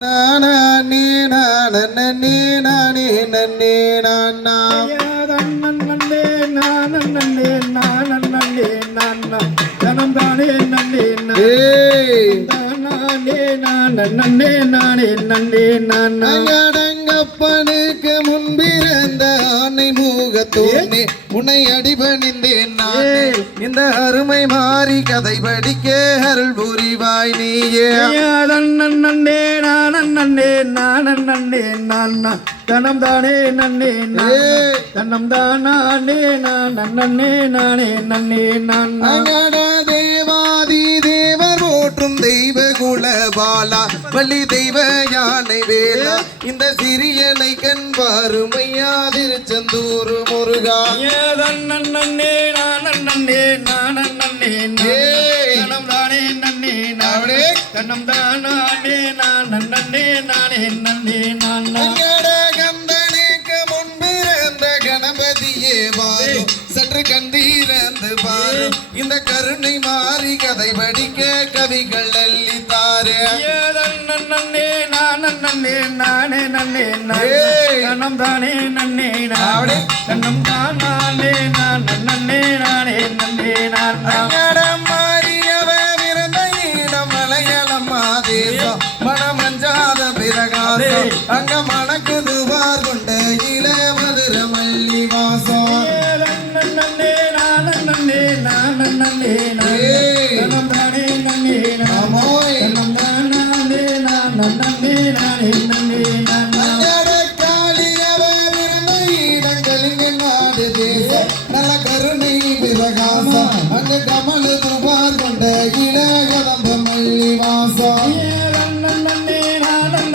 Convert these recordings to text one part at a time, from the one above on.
நானே நானே நானே நன்னே நானா நன்னே நானே நானே நானா தனம் தானே நன்னே நானே நானே நானே நன்னே நானா அடங்கப்பனுக்கு முன்பிருந்த ஆனை முகத்தோனே உன்னை அடிபணிந்தேன் நானே இந்த அருமை மாறி கதை படிக்க அருள் புரிவாய் நீயே நன்னே நன்னே நானே நானா தனம் தானே நன்னே தனம் தானே நன்னே நானே நன்னே நானா தேவாதி தேவர் போற்றும் தெய்வ குல பாலா வள்ளி தெய்வ யானை வேலா இந்த சிறியனை கண் பாருமையா திருச்செந்தூர் முருகா நன்னே நானே தனம் தானே நன்னே நானே தனம் தானே நன்னே நானே நன்னே நானா கந்தனுக்கு முன்பிருந்த கணபதியே பாரு சற்று கண்டீரந்து பாரு இந்த கருணை மாறி கதை படிக்க கவிகள் அள்ளித்தாரு நன்னே நானே தனம் தானே நன்னே நானே தனம் தானே நன்னே நானே நன்னே நானா மாறியவ விருந்த இடம் மலையளம்மா தேசம் மனமஞ்சாத பிரகாசம் அங்க மணக்குதுவார் கொண்ட இள மதுர மல்லி வாசம் நன்னே நானே தனம் தானே நன்னே நமோய் தனம் தானே நன்னே நானே நன்னே நானா காளியவ விருந்த இடங்களின் நாடு தேசம் நல்ல கருணை பிரகாசம் அங்க கமல துவார் கொண்ட இள கதம்ப மல்லி வாசம் நன்னே நானே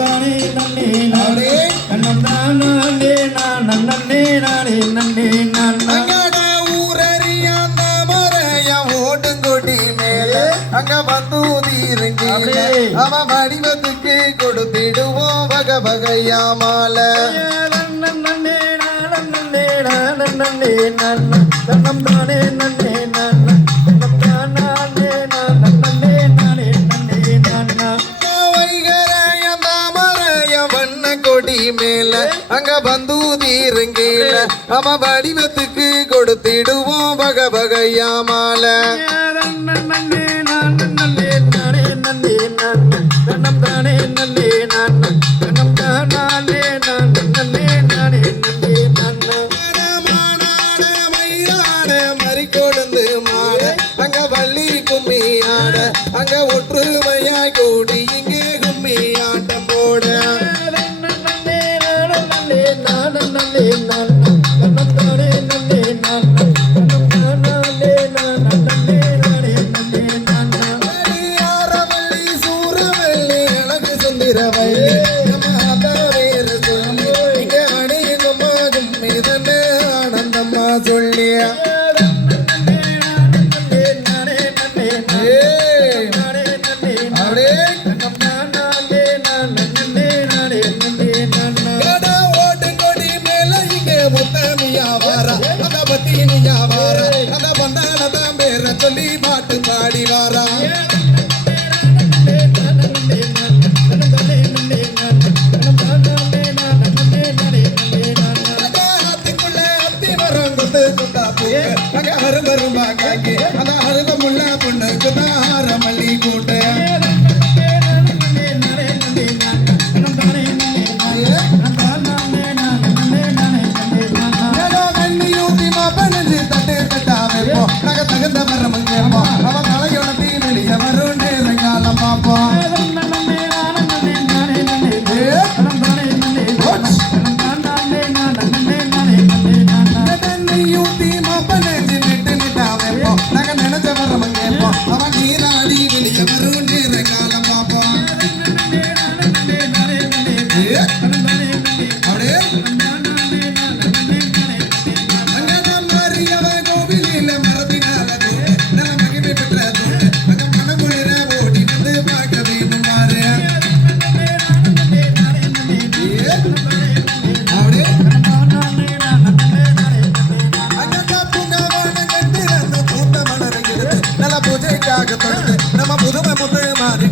தானே நன்னே நானே தனம் தானே நன்னே நானே நன்னே நானா ஊரறியாந்த மறைய ஓட்டுங்கொடி மேல அங்க வந்தூதீருங்க அவ வடிவத்துக்கு கொடுத்திடுவோம் வக வகையா மாலை நன்னே தனம் தானே நன்னே நானா தனம் தானே நன்னே நானே நன்னே நானா வண்ண கொடி மேல அங்க வந்தூதீருங்கீழ அவ வடிவத்துக்கு கொடுத்திடுவோம் வக வகையா மாலை நன்னே நானே தனம் தானே நன்னே நானா தனம் தானே நன்னே நானே நன்னே நானா மறி கொழுந்து மாட அங்க வள்ளி கும்மி ஆட அங்க ஒற்றுமையாய் கூடி இங்கே கும்மி ஆட்டம் போட சூரவல்லி அழகு சுந்தரவல்லி இங்க அணியுமா கும்மி தன்ன ஆனந்தம்மா சொல்லியா ஓட்டு கொடி மேல இங்க முத்த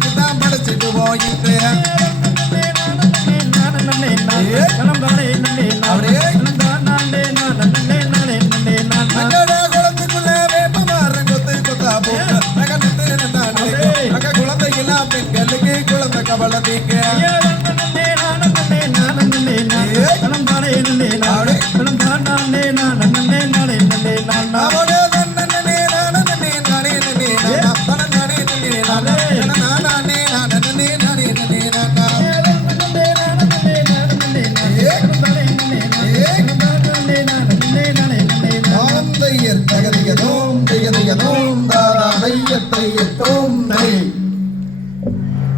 அவனுக்கு தான் படைச்சிக்குவோம் இன்று அங்கடா குளத்துக்குள்ள வேப்ப மரம் கொத்து கொத்தா போட்டு அங்க குழந்தைகளாம் பெண்களுக்கு குழந்தை கவலை தீங்க